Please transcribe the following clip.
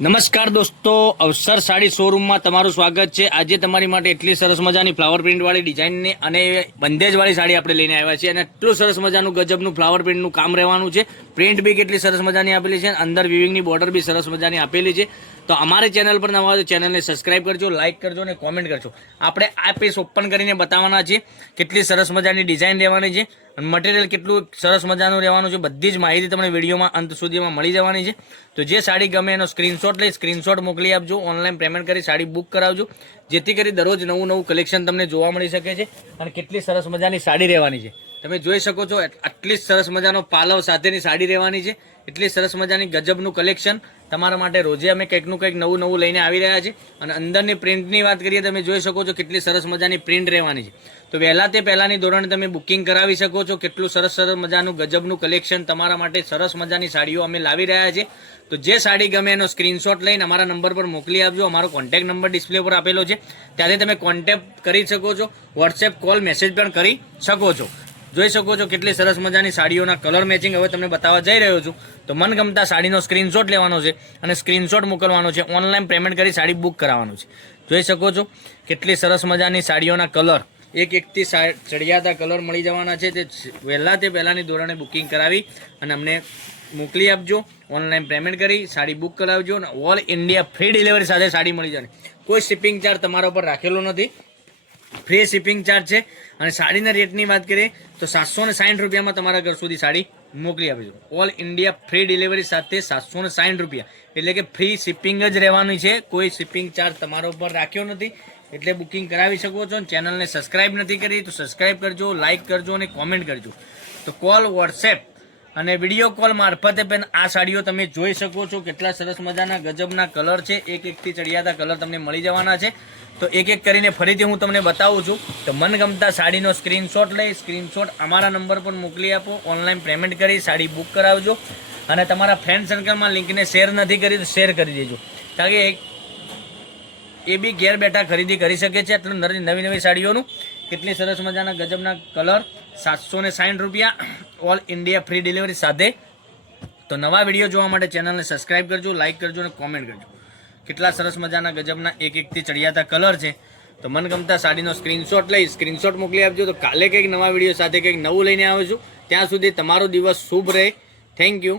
નમસ્કાર દોસ્તો, અવસર સાડી શોરૂમમાં તમારું સ્વાગત છે. આજે તમારી માટે એટલી સરસ મજાની ફ્લાવર પ્રિન્ટવાળી ડિઝાઇનની અને બંદેજવાળી સાડી આપણે લઈને આવ્યા છીએ. અને એટલું સરસ મજાનું ગજબનું ફ્લાવર પ્રિન્ટનું કામ રહેવાનું છે. પ્રિન્ટ બી કેટલી સરસ મજાની આપેલી છે અંદર વિવિંગની બોર્ડર બી સરસ મજાની આપેલી છે. તો અમારી ચેનલ પર નવા ચેનલને સબસ્ક્રાઇબ કરજો લાઇક કરજો અને કોમેન્ટ કરજો. આપણે આ પેજ ઓપન કરીને બતાવવાના છીએ કેટલી સરસ મજાની ડિઝાઇન રહેવાની છે અને મટીરિયલ કેટલું સરસ મજાનું રહેવાનું છે. બધી જ માહિતી તમને વિડીયોમાં અંત સુધીમાં મળી જવાની છે. તો જે સાડી ગમે એનો સ્ક્રીનશોટ લઈ સ્ક્રીનશોટ મોકલી આપજો. ઓનલાઈન પેમેન્ટ કરી સાડી બુક કરાવજો. જેથી કરી દરરોજ નવું નવું કલેક્શન તમને જોવા મળી શકે છે અને કેટલી સરસ મજાની સાડી રહેવાની છે. તમે જોઈ શકો છો આટ- આટલી સરસ મજાનો પાલવ સાથેની સાડી રહેવાની છે. એટલી સરસ મજાની ગજબનું કલેક્શન તમારા માટે રોજે અમે કંઈકનું કંઈક નવું નવું લઈને આવી રહ્યા છે અને અંદરની પ્રિન્ટની વાત કરીએ, તમે જોઈ શકો છો કેટલી સરસ મજાની પ્રિન્ટ રહેવાની છે. તો વહેલા તે પહેલાંની ધોરણે તમે બુકિંગ કરાવી શકો છો. કેટલું સરસ સરસ મજાનું ગજબનું કલેક્શન તમારા માટે સરસ મજાની સાડીઓ અમે લાવી રહ્યા છે તો જે સાડી ગમે એનો સ્ક્રીનશોટ લઈને અમારા નંબર પર મોકલી આપજો. અમારો કોન્ટેક્ટ નંબર ડિસ્પ્લે પર આપેલો છે. ત્યાંથી તમે કોન્ટેક્ટ કરી શકો છો. વોટ્સએપ કોલ મેસેજ પણ કરી શકો છો. જોઈ શકો છો કેટલી સરસ મજાની સાડીઓના કલર મેચિંગ હવે તમને બતાવવા જઈ રહ્યો છું. તો મનગમતા સાડીનો સ્ક્રીનશોટ લેવાનો છે અને સ્ક્રીનશોટ મોકલવાનો છે. ઓનલાઈન પેમેન્ટ કરી સાડી બુક કરાવવાનું છે. જોઈ શકો છો કેટલી સરસ મજાની સાડીઓના કલર એક એકથી ચડિયાતા કલર મળી જવાના છે. તે વહેલા તે પહેલાંની ધોરણે બુકિંગ કરાવી અને અમને મોકલી આપજો. ઓનલાઈન પેમેન્ટ કરી સાડી બુક કરાવજો અને ઓલ ઇન્ડિયા ફ્રી ડિલિવરી સાથે સાડી મળી જવાની કોઈ શિપિંગ ચાર્જ તમારા ઉપર રાખેલો નથી. ફ્રી શિપિંગ ચાર્જ છે. અને સાડીના રેટની વાત કરીએ તો સાતસો ને સાઠ રૂપિયામાં તમારા ઘર સુધી સાડી મોકલી આપીશું ઓલ ઇન્ડિયા ફ્રી ડિલિવરી સાથે સાતસો ને સાઠ રૂપિયા. એટલે કે ફ્રી શિપિંગ જ રહેવાની છે. કોઈ શિપિંગ ચાર્જ તમારા ઉપર રાખ્યો નથી. એટલે બુકિંગ કરાવી શકો છો. ચેનલને સબસ્ક્રાઇબ નથી કરી તો સબસ્ક્રાઇબ કરજો લાઇક કરજો અને કોમેન્ટ કરજો. તો કોલ વોટ્સએપ અને વીડિયો કોલ મારફતે પણ આ સાડીઓ તમે જોઈ શકો છો કેટલા સરસ મજાના ગજબના કલર છે. એક એકથી ચડિયાતા કલર તમને મળી જવાના છે. તો એક એક કરીને ફરીથી હું તમને બતાવું છું. તો મનગમતા સાડીનો સ્ક્રીનશોટ લઈ સ્ક્રીનશોટ અમારા નંબર પર મોકલી આપો. ઓનલાઈન પેમેન્ટ કરી સાડી બુક કરાવજો. અને તમારા ફ્રેન્ડ સર્કલમાં લિંકને શેર નથી કરી, તો શેર કરી દેજો. કારણ કે એક એ બી ઘેર બેઠા ખરીદી કરી શકે છે. એટલે નવી નવી નવી સાડીઓનું કેટલી સરસ મજાના ગજબના કલર સાતસો ને સાઠ રૂપિયા ઓલ ઇન્ડિયા ફ્રી ડિલિવરી સાથે. તો નવા વીડિયો જોવા માટે ચેનલને સબસ્ક્રાઇબ કરજો, લાઇક કરજો અને કોમેન્ટ કરજો. કેટલા સરસ મજાના ગજબના એક એકથી ચડિયાતા કલર છે. તો મનગમતા સાડીનો સ્ક્રીનશોટ લઈ, સ્ક્રીનશોટ મોકલી આપજો. તો કાલે કંઈક નવા વીડિયો સાથે કંઈક નવું લઈને આવું ત્યાં સુધી તમારો દિવસ શુભ રહે. Thank you